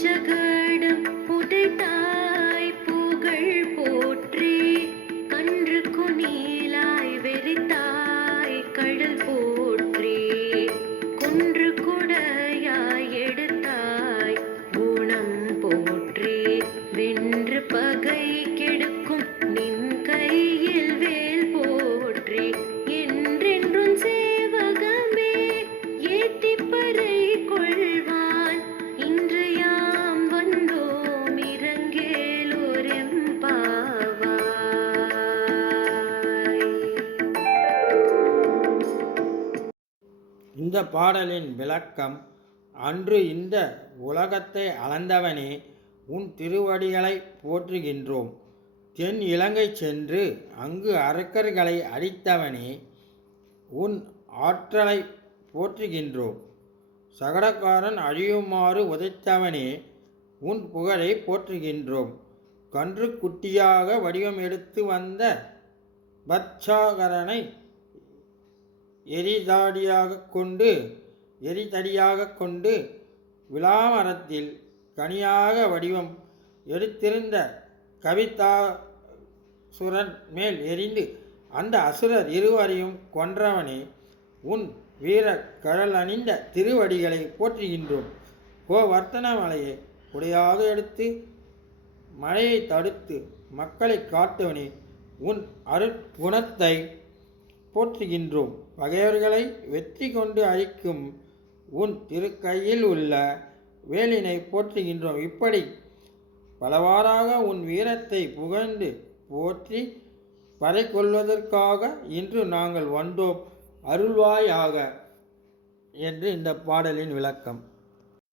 சகடம் புதைத்தாய் புகழ் போற்றி கன்று குனிலாய் வெறித்தாய் கடல் போற்றி குன்று குடையாய் எடுத்தாய் குணம் போற்றி வென்று பகை கெடுக்கும் நின் கையில் வேல் போற்றி என்றென்றும் சேவகமே ஏத்திப்பறை கொள்வான் இன்று யாம் வந்தோம் இரங்கேலோரெம்பாவாய். இந்த பாடலின் விளக்கம்: அன்று இந்த உலகத்தை அளந்தவனே, உன் திருவடிகளை போற்றுகின்றோம். தென் இலங்கை சென்று அங்கு அரக்கர்களை அழித்தவனே, உன் ஆற்றலை போற்றுகின்றோம். சகடக்காரன் அழியுமாறு உதைத்தவனே, உன் புகழை போற்றுகின்றோம். கன்று குட்டியாக வடிவம் எடுத்து வந்த பத்சாகரனை எரிதடியாக கொண்டு விளாமரத்தில் கனியாக வடிவம் எடுத்திருந்த கவிதாசுரன் மேல் எரிந்து அந்த அசுரர் இருவரையும் கொன்றவனே, உன் வீர கழல் அணிந்த திருவடிகளை போற்றுகின்றோம். கோவர்த்தன மலையை குடையாக எடுத்து மழையை தடுத்து மக்களை காத்தவனே, உன் அருட்குணத்தை போற்றுகின்றோம். பகைவர்களை வெற்றி கொண்டு அழிக்கும் உன் திருக்கையில் உள்ள வேலினை போற்றுகின்றோம். இப்படி பலவாறாக உன் வீரத்தை புகழ்ந்து போற்றி பறை கொள்வதற்காக இன்று நாங்கள் வந்தோம், அருள்வாயாக என்று இந்த பாடலின் விளக்கம்.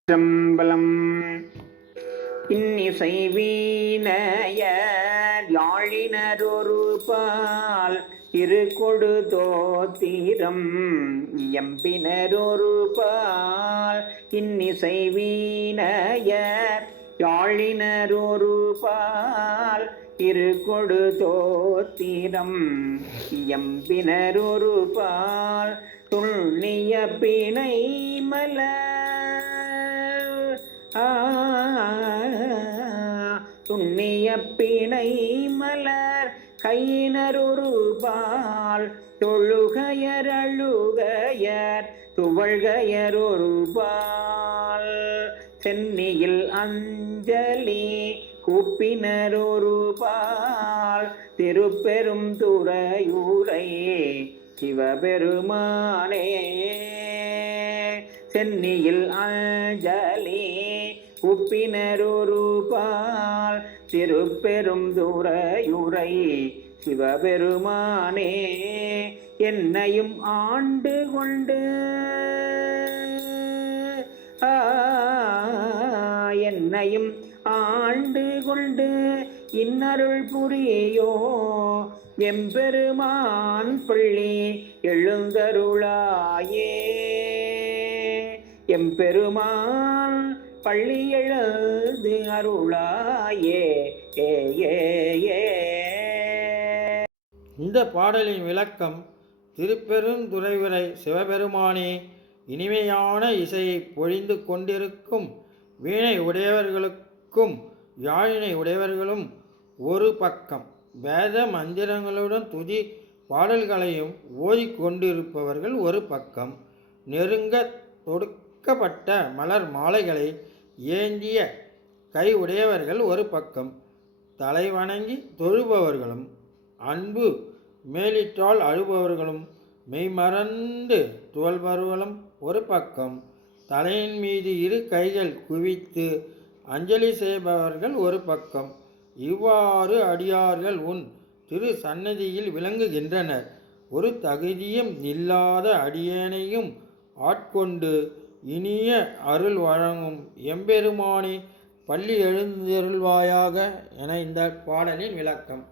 சம்பலம் இன்னிசை வீணையர் யாழினரொரு பால் கொடு தோத்திரம் எம்பினரொரு பால். இன்னிசை வீணையர் யாழினரொரு பால் கொடு தோத்திரம் எம்பினரொரு பால். துள்ளிய பிணை மலர் துண்ணிய பிணை மலர் கையினரொரு பால். தொழுகையர் அழுகையர் துவழ்கையரொரு பால். சென்னியில் அஞ்சலி கூப்பினரொரு பால். திருப்பெரும் துறையூரை சிவபெருமானே. சென்னியில் அஞ்சலி கூப்பினரொரு பால். திருப்பெரும் துறையூரை சிவபெருமானே. என்னையும் ஆண்டு கொண்டு என்னையும் ஆண்டு கொண்டு இன்னருள் புரியோ எம்பெருமான் பள்ளி எழுந்தருளாயே. எம்பெருமான் பள்ளி எழுந்து அருளாயே. இந்த பாடலின் விளக்கம்: திருப்பெருந்துறையூரை சிவபெருமானே, இனிமையான இசையை பொழிந்து கொண்டிருக்கும் வீணை உடையவர்களுக்கும் யாழினை உடையவர்களும் ஒரு பக்கம், வேத மந்திரங்களுடன் துதி பாடல்களையும் ஓதிக்கொண்டிருப்பவர்கள் ஒரு பக்கம், நெருங்க தொடுக்கப்பட்ட மலர் மாலைகளை ஏந்திய கை உடையவர்கள் ஒரு பக்கம், தலை வணங்கி தொழுபவர்களும் அன்பு மேலிட்டால் அழுபவர்களும் மெய்மறந்து துவல்பவர்களும் ஒரு பக்கம், தலையின் மீது இரு கைகள் குவித்து அஞ்சலி செய்பவர்கள் ஒரு பக்கம். இவ்வாறு அடியார்கள் உன் திரு சன்னதியில் விளங்குகின்றனர். ஒரு தகுதியும் இல்லாத அடியேனையும் ஆட்கொண்டு இனிய அருள் வழங்கும் எம்பெருமானே, பள்ளி எழுந்தருள்வாயாக என இந்த பாடலின் விளக்கம்.